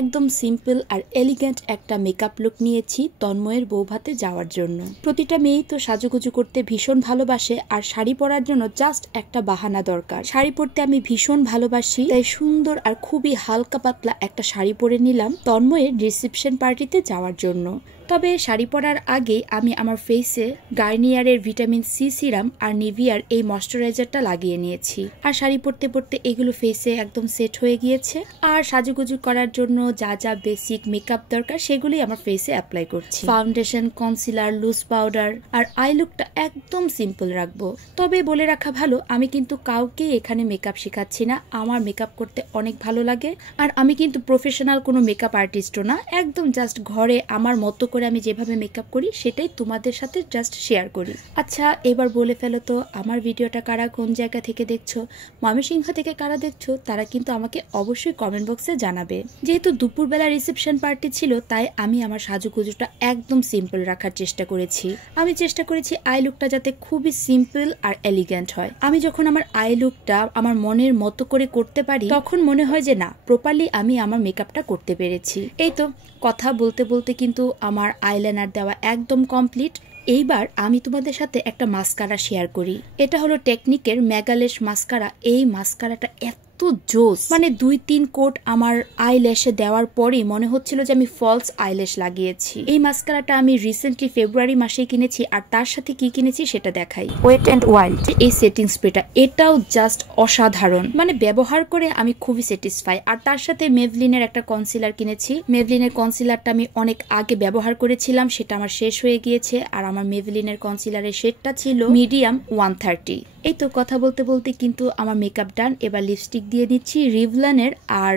একদম সিম্পল আর এলিগেন্ট একটা makeup look নিয়েছি তন্ময়ের বৌভাতে যাওয়ার জন্য। প্রতিটা মেয়েই তো সাজুগুজু করতে ভীষণ ভালোবাসে, আর শাড়ি পরার জন্য জাস্ট একটা বাহানা দরকার। শাড়ি পরতে আমি ভীষণ ভালোবাসি, তাই সুন্দর আর খুবই হালকা পাতলা একটা শাড়ি পরে নিলাম তন্ময়ের রিসেপশন পার্টিতে যাওয়ার জন্য। তবে শাড়ি পরার আগে আমি আমার ফেসে গার্নিয়ারের ভিটামিন সি সিরাম আর নিভিয়ার এই ময়শ্চারাইজারটা লাগিয়ে নিয়েছি। আর শাড়ি পরতে পরতে এগুলো ফেসে একদম সেট হয়ে গিয়েছে। আর সাজুগুজু করার জন্য যা যা বেসিক মেকআপ দরকার সেগুলি আমার ফেসে অ্যাপ্লাই করছি। ফাউন্ডেশন, কনসিলার, লুজ পাউডার আর আই লুকটা একদম সিম্পল রাখবো। তবে বলে রাখা ভালো, আমি কিন্তু কাউকে এখানে মেকআপ শেখাচ্ছি না। আমার মেকআপ করতে অনেক ভালো লাগে, আর আমি কিন্তু প্রফেশনাল কোনো মেকআপ আর্টিস্টও না। একদম জাস্ট ঘরে আমার মতো করে আমি যেভাবে মেকআপ করি সেটাই তোমাদের সাথে জাস্ট শেয়ার করি। আচ্ছা, এবার বলে ফেলো তো আমার ভিডিওটা কারা কোন জায়গা থেকে দেখছো, ময়মনসিংহ থেকে কারা দেখছো তারা কিন্তু আমাকে অবশ্যই কমেন্ট বক্সে জানাবে। যেহেতু দুপুরবেলা রিসেপশন পার্টি ছিল, তাই আমি আমার সাজুগুজুটা একদম সিম্পল রাখার চেষ্টা করেছি। আমি চেষ্টা করেছি আই লুকটা যাতে খুবই সিম্পল আর এলিগেন্ট হয়। আমি যখন আমার আই লুকটা আমার মনের মতো করে করতে পারি, তখন মনে হয় যে না, প্রপারলি আমি আমার মেকআপটা করতে পেরেছি। এই তো কথা বলতে বলতে কিন্তু আমার আইলাইনার দেওয়া একদম কমপ্লিট। এইবার আমি তোমাদের সাথে একটা মাস্কারা শেয়ার করি। এটা হলো টেকনিকের মেগালেশ মাস্কারা। এই মাস্কারাটা এত জোস, মানে 2-3 কোট আমার আইল্যাশে দেওয়ার পরেই মনে হচ্ছিল যে আমি ফলস আইল্যাশ লাগিয়েছি। এই মাস্কারাটা আমি রিসেন্টলি ফেব্রুয়ারি মাসে কিনেছি, আর তার সাথে কি কিনেছি সেটা দেখাই। ওয়েট এন্ড ওয়াইল্ড এই সেটিং স্প্রেটা, এটাও জাস্ট অসাধারণ, মানে ব্যবহার করে আমি খুবই স্যাটিসফাই। আর তার সাথে মেভলিনের একটা কনসিলার কিনেছি। মেভলিনের কনসিলারটা আমি অনেক আগে ব্যবহার করেছিলাম, সেটা আমার শেষ হয়ে গিয়েছে। আর আমার মেভলিনের কনসিলারের শেডটা ছিল মিডিয়াম 130। এই তো কথা বলতে বলতে কিন্তু আমার মেকআপ ডান। এবার লিপস্টিক দিয়ে নিচ্ছি রিভলনের আর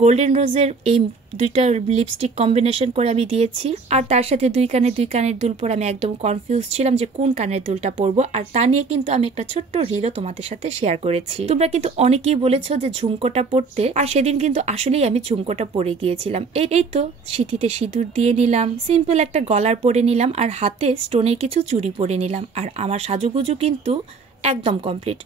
গোল্ডেন রোজের এই দুইটা লিপস্টিক কম্বিনেশন করে আমি দিয়েছি। আর তার সাথে দুই কানের দুল পরে আমি একদম কনফিউজ ছিলাম যে কোন কানের দুলটা পরবো। আর তা নিয়ে কিন্তু আমি একটা ছোট্ট রিলও তোমাদের সাথে শেয়ার করেছি। তোমরা কিন্তু অনেকেই বলেছো যে ঝুমকোটা পরতে, আর সেদিন কিন্তু আসলেই আমি ঝুমকোটা পরে গিয়েছিলাম। এই তো সিঁথিতে সিঁদুর দিয়ে নিলাম, সিম্পল একটা গলার পরে নিলাম, আর হাতে স্টোনের কিছু চুড়ি পরে নিলাম। আর আমার সাজুগুজু কিন্তু একদম কমপ্লিট।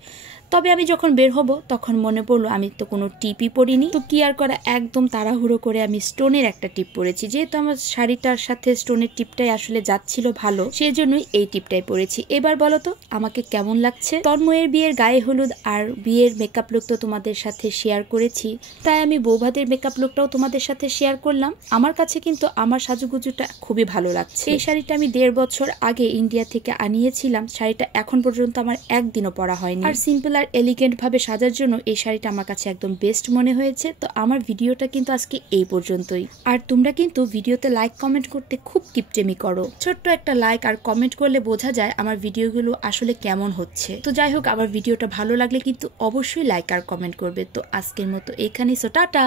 তবে আমি যখন বের হব তখন মনে পড়লো আমি তো কোনো টিপই পরিনি। তো কি আর করা, একদম তাড়াহুড়ো করে আমি স্টোনের একটা টিপ পরেছি। যেহেতু আমার শাড়িটার সাথে স্টোনের টিপটাই আসলে যাচ্ছিল ভালো, সেই জন্যই এই টিপটাই পরেছি। এবার বলো তো আমাকে কেমন লাগছে। তন্ময়ের বিয়ের গায়ে হলুদ আর বিয়ের মেকআপ লুক তো তোমাদের সাথে শেয়ার করেছি, তাই আমি বৌভাতের মেকআপ লুকটাও তোমাদের সাথে শেয়ার করলাম। আমার কাছে কিন্তু আমার সাজুগুজুটা খুবই ভালো লাগছে। এই শাড়িটা আমি 1.5 বছর আগে ইন্ডিয়া থেকে আনিয়েছিলাম। শাড়িটা এখন পর্যন্ত আমার একদিনও পরা হয়নি। আর সিম্পল আর এলিগেন্ট ভাবে সাজার জন্য এই শাড়িটা আমার কাছে একদম বেস্ট মনে হয়েছে। তো আমার ভিডিওটা কিন্তু আজকে এই পর্যন্তই। আর তোমরা কিন্তু ভিডিওতে লাইক কমেন্ট করতে খুব কিপটেমি করো। ছোট্ট একটা লাইক আর কমেন্ট করলে বোঝা যায় আমার ভিডিওগুলো আসলে কেমন হচ্ছে। তো যাই হোক, আমার ভিডিওটা ভালো লাগলে কিন্তু অবশ্যই লাইক আর কমেন্ট করবে। তো আজকের মতো এখানেই, সো টাটা।